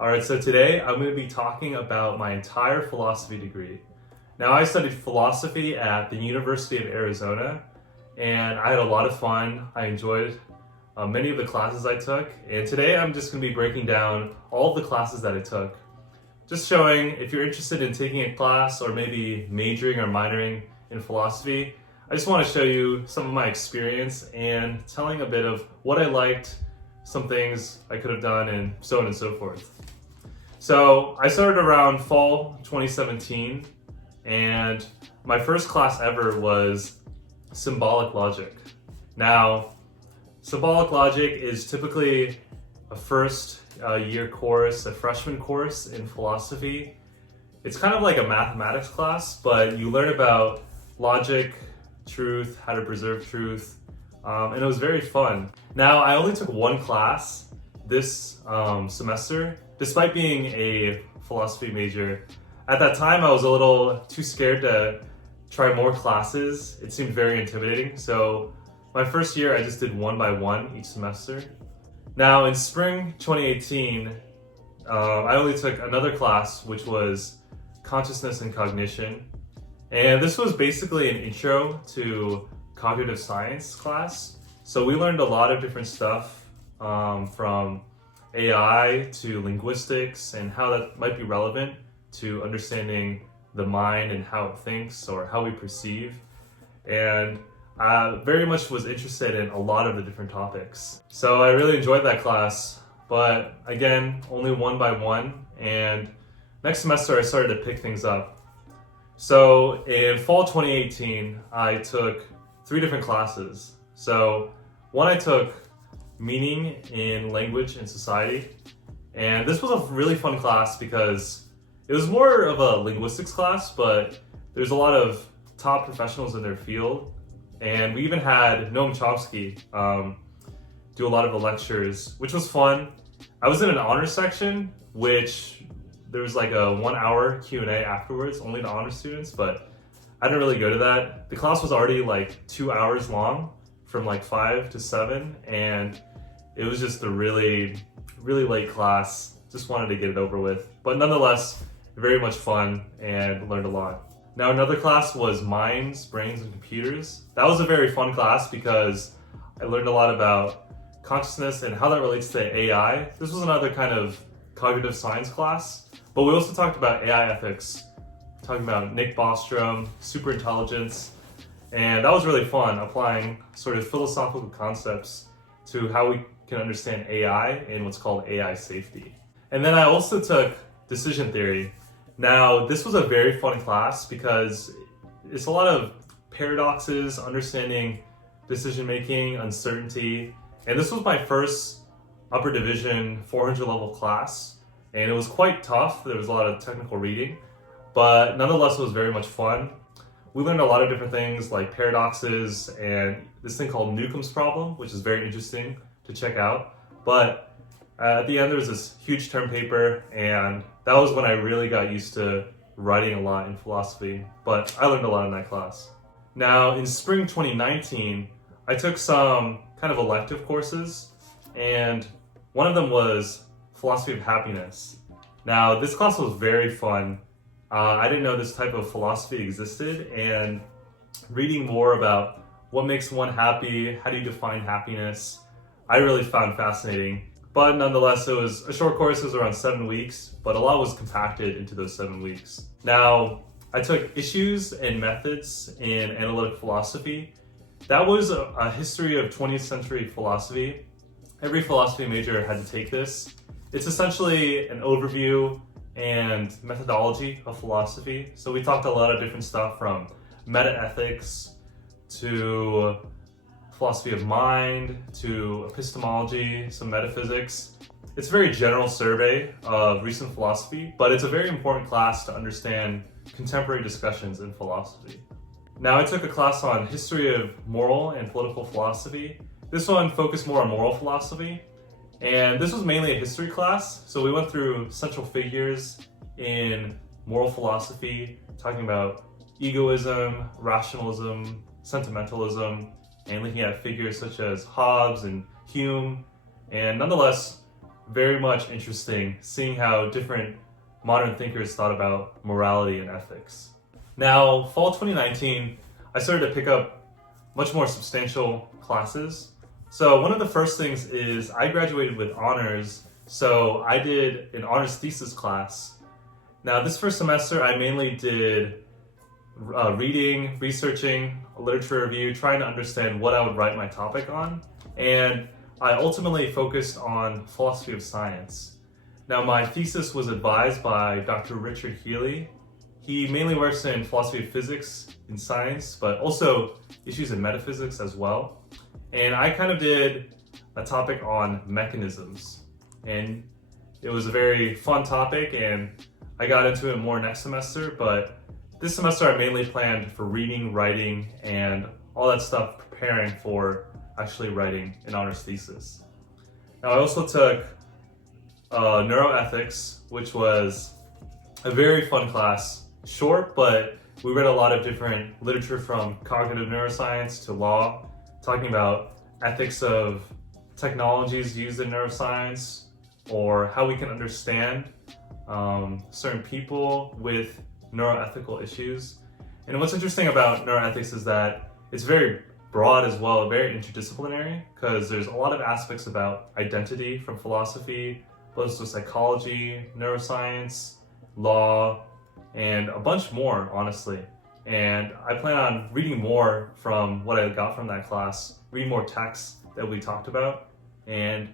Alright, so today I'm going to be talking about my entire philosophy degree. Now, I studied philosophy at the University of Arizona, and I had a lot of fun. I enjoyed many of the classes I took, and today I'm just going to be breaking down all of the classes that I took. Just showing if you're interested in taking a class or maybe majoring or minoring in philosophy, I just want to show you some of my experience and telling a bit of what I liked, some things I could have done, and so on and so forth. So I started around fall 2017, and my first class ever was Symbolic logic. Now, Symbolic logic is typically a first year course, a freshman course in philosophy. It's kind of like a mathematics class, but you learn about logic, truth, how to preserve truth, and it was very fun. Now, I only took one class this semester, despite being a philosophy major. At that time, I was a little too scared to try more classes. It seemed very intimidating. So my first year, I just did one by one each semester. Now in spring 2018, I only took another class, which was consciousness and cognition. And this was basically an intro to cognitive science class. So we learned a lot of different stuff from AI to linguistics and how that might be relevant to understanding the mind and how it thinks or how we perceive. And I very much was interested in a lot of the different topics. So I really enjoyed that class, but again, only one by one. And next semester I started to pick things up. So in fall 2018, I took 3 different classes. So one I took meaning in language and society. And this was a really fun class because it was more of a linguistics class, but there's a lot of top professionals in their field. And we even had Noam Chomsky do a lot of the lectures, which was fun. I was in an honors section, which there was like a 1-hour Q&A afterwards, only to honor students, but I didn't really go to that. The class was already like 2 hours long, from like 5 to 7, and it was just a really late class. Just wanted to get it over with. But nonetheless, very much fun and learned a lot. Now another class was minds, brains, and computers. That was a very fun class because I learned a lot about consciousness and how that relates to AI. This was another kind of cognitive science class, but we also talked about AI ethics, talking about Nick Bostrom, superintelligence, and that was really fun, applying sort of philosophical concepts to how we can understand AI and what's called AI safety. And then I also took decision theory. Now, this was a very fun class because it's a lot of paradoxes, understanding decision-making, uncertainty. And this was my first upper division 400 level class. And it was quite tough. There was a lot of technical reading, but nonetheless, it was very much fun. We learned a lot of different things like paradoxes and this thing called Newcomb's problem, which is very interesting to check out. But at the end, there was this huge term paper, and that was when I really got used to writing a lot in philosophy. But I learned a lot in that class. Now, in spring 2019, I took some kind of elective courses, and one of them was philosophy of happiness. Now, this class was very fun. I didn't know this type of philosophy existed, and reading more about what makes one happy, how do you define happiness, I really found fascinating. But nonetheless, it was a short course. It was around 7 weeks, but a lot was compacted into those 7 weeks. Now, I took issues and methods in analytic philosophy. That was a history of 20th century philosophy. Every philosophy major had to take this. It's essentially an overview and methodology of philosophy. So we talked a lot of different stuff from meta-ethics to philosophy of mind to epistemology, some metaphysics. It's a very general survey of recent philosophy, but it's a very important class to understand contemporary discussions in philosophy. Now, I took a class on history of moral and political philosophy. This one focused more on moral philosophy, and this was mainly a history class. So we went through central figures in moral philosophy, talking about egoism, rationalism, sentimentalism, and looking at figures such as Hobbes and Hume. And nonetheless, very much interesting seeing how different modern thinkers thought about morality and ethics. Now, fall 2019, I started to pick up much more substantial classes. So one of the first things is I graduated with honors, so I did an honors thesis class. Now, this first semester, I mainly did reading, researching, a literature review, trying to understand what I would write my topic on. And I ultimately focused on philosophy of science. Now, my thesis was advised by Dr. Richard Healy. He mainly works in philosophy of physics and science, but also issues in metaphysics as well. And I kind of did a topic on mechanisms. And it was a very fun topic, and I got into it more next semester, but this semester I mainly planned for reading, writing, and all that stuff, preparing for actually writing an honors thesis. Now, I also took neuroethics, which was a very fun class, short, but we read a lot of different literature from cognitive neuroscience to law, talking about ethics of technologies used in neuroscience, or how we can understand certain people with neuroethical issues. And what's interesting about neuroethics is that it's very broad as well, very interdisciplinary, because there's a lot of aspects about identity from philosophy, but also psychology, neuroscience, law, and a bunch more, honestly. And I plan on reading more from what I got from that class, reading more texts that we talked about, and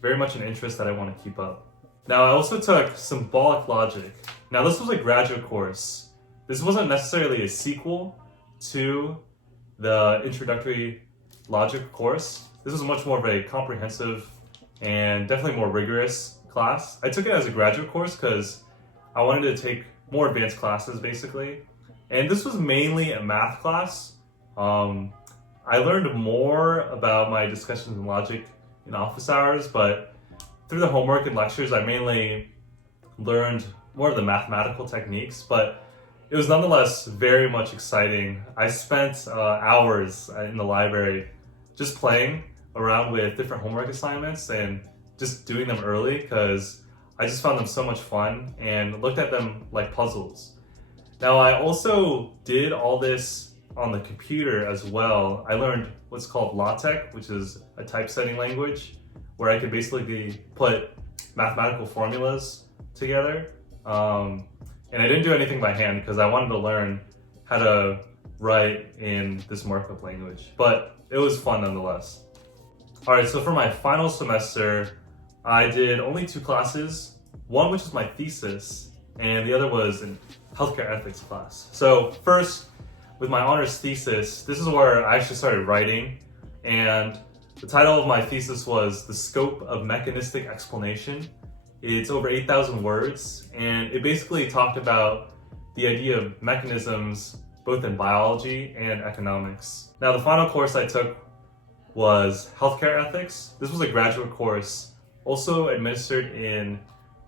very much an interest that I want to keep up. Now, I also took Symbolic Logic. Now, this was a graduate course. This wasn't necessarily a sequel to the introductory logic course. This was much more of a comprehensive and definitely more rigorous class. I took it as a graduate course because I wanted to take more advanced classes, basically. And this was mainly a math class. I learned more about my discussions in logic in office hours, but through the homework and lectures, I mainly learned more of the mathematical techniques, but it was nonetheless very much exciting. I spent hours in the library just playing around with different homework assignments and just doing them early because I just found them so much fun and looked at them like puzzles. Now, I also did all this on the computer as well. I learned what's called LaTeX, which is a typesetting language where I could basically put mathematical formulas together. And I didn't do anything by hand because I wanted to learn how to write in this markup language, but it was fun nonetheless. All right, so for my final semester, I did only 2 classes, one which is my thesis, and the other was an healthcare ethics class. So first, with my honors thesis, this is where I actually started writing, and the title of my thesis was The Scope of Mechanistic Explanation. It's over 8,000 words, and it basically talked about the idea of mechanisms both in biology and economics. Now, the final course I took was healthcare ethics. This was a graduate course, also administered in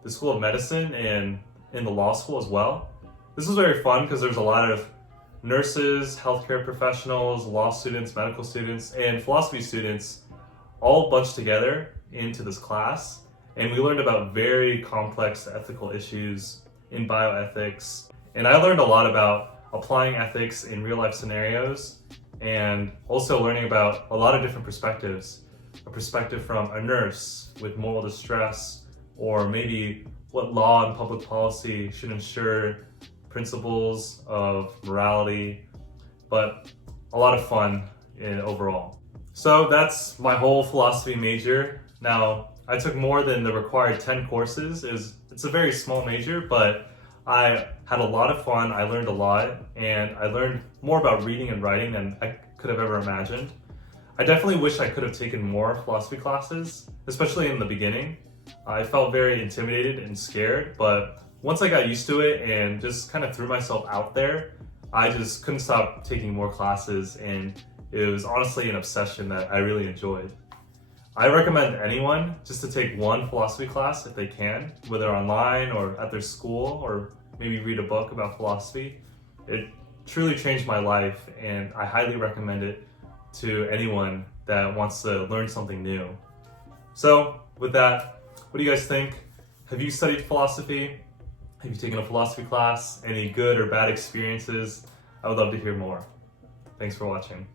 the School of Medicine and in the law school as well. This was very fun because there's a lot of nurses, healthcare professionals, law students, medical students, and philosophy students all bunched together into this class. And we learned about very complex ethical issues in bioethics. And I learned a lot about applying ethics in real life scenarios and also learning about a lot of different perspectives. A perspective from a nurse with moral distress, or maybe what law and public policy should ensure principles of morality, but a lot of fun overall. So that's my whole philosophy major. Now, I took more than the required 10 courses. It's a very small major, but I had a lot of fun. I learned a lot, and I learned more about reading and writing than I could have ever imagined. I definitely wish I could have taken more philosophy classes, especially in the beginning. I felt very intimidated and scared, but once I got used to it and just kind of threw myself out there, I just couldn't stop taking more classes, and it was honestly an obsession that I really enjoyed. I recommend anyone just to take one philosophy class if they can, whether online or at their school, or maybe read a book about philosophy. It truly changed my life, and I highly recommend it to anyone that wants to learn something new. So with that, What do you guys think? Have you studied philosophy? Have you taken a philosophy class? Any good or bad experiences? I would love to hear more. Thanks for watching.